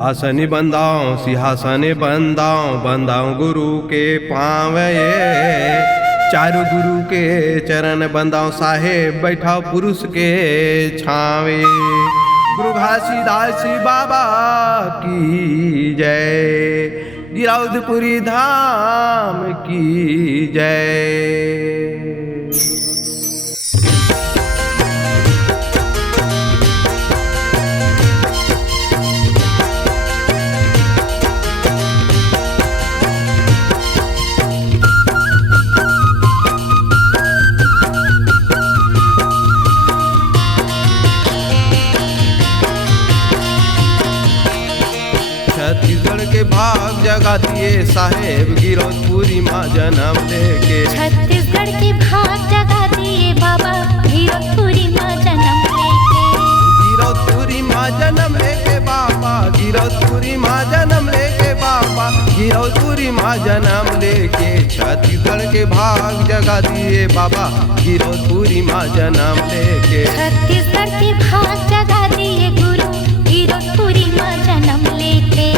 आसनी बंदाऊं सिंहासने बंदाऊं गुरु के पाँवे। चारों गुरु के चरण बंदाऊं साहेब बैठाओ पुरुष के छावे। गुरु घासीदासी बाबा की जय, गिरौदपुरी धाम की जय। छत्तीसगढ़ के भाग जगा दिए साहेब गिरौदपुरी माँ जन्म लेके। छत्तीसगढ़ के भाग जगा दिए बाबा गिरौदपुरी माँ जन्म लेके। गिरौदपुरी माँ जन्म लेके बाबा, गिरौदपुरी माँ जन्म लेके बाबा, गिरौदपुरी माँ जन्म लेके। छत्तीसगढ़ के भाग जगा दिए बाबा गिरौदपुरी माँ जन्म लेके। छत्तीसगढ़ के भाग जगा दिए गुरु गिरौदपुरी माँ जन्म लेके।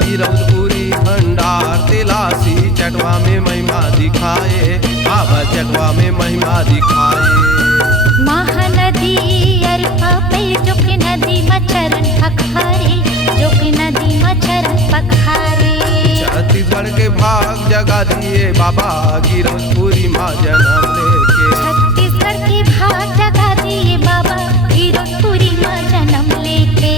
गिरौदपुरी भंडार तिलासी चटवा में महिमा दिखाए, बाबा चटवा में महिमा दिखाए। महानदी अरपा पे जोक नदी मचरन पखारे, जोक नदी मचरन पखारे। छत्तीसगढ़ के भाग जगा दिए बाबा गिरौदपुरी माँ जन्म लेके। छत्तीसगढ़ के भाग जगा दिए बाबा गिरौदपुरी माँ जन्म लेके।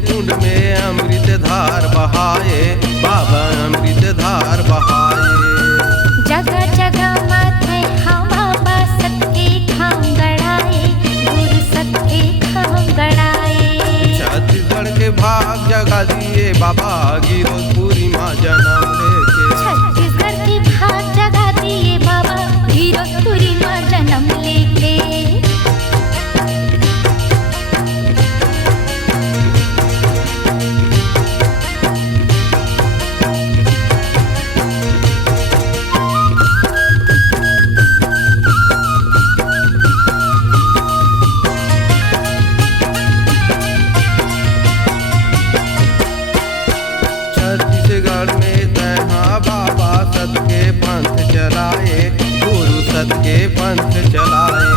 कुंड में अमृत धार बहाए, बाबा अमृत धार बहाए। जगह जगह माथे हम बाबा सबके खाम गड़ाए, गुरु सबके खाम गड़ाए। छत्तीसगढ़ के भाग जगा दिए बाबा गिरौदपुरी माँ जन्म लेके। छत्तीसगढ़ के भाग जगा दिए बाबा गिरौदपुरी माँ जन्म लेके। छत्तीसगढ़ में तहाँ बाबा सत के पंथ चलाए, गुरु सत के पंथ चलाए।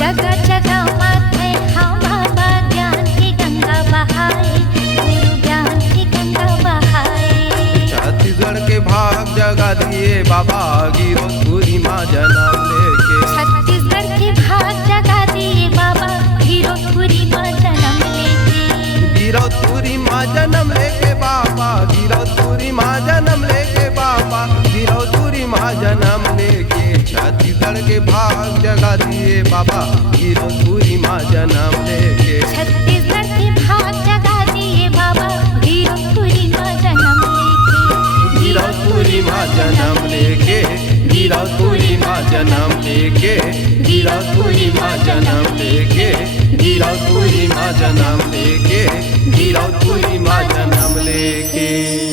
जगह जगह माथे हम बाबा ज्ञान की गंगा बहाए, गुरु ज्ञान की गंगा बहाए। छत्तीसगढ़ के भाग जगा दिए बाबा गिरौदपुरी माँ जन्म लेके। छत्तीसगढ़ के भाग जगा दिए बाबा गिरौदपुरी माँ जन्म लेके। गिरौदपुरी माँ जन्म लेके बाबा, गिरौदपुरी माँ जन्म लेके बाबा, गिरौदपुरी माँ जन्म लेके। छत्तीसगढ़ के भाग जगा दिए बाबा गिरौदपुरी माँ जन्म लेके। छत्तीसगढ़ के भाग जगा दिए बाबा गिरौदपुरी माँ जन्म लेके। गिरौदपुरी माँ जन्म लेके, गिरौदपुरी माँ जन्म लेके, गिरौदपुरी माँ जन्म लेके, गिरौदपुरी माँ जन्म लेके, गिरौदपुरी माँ जन्म लेके।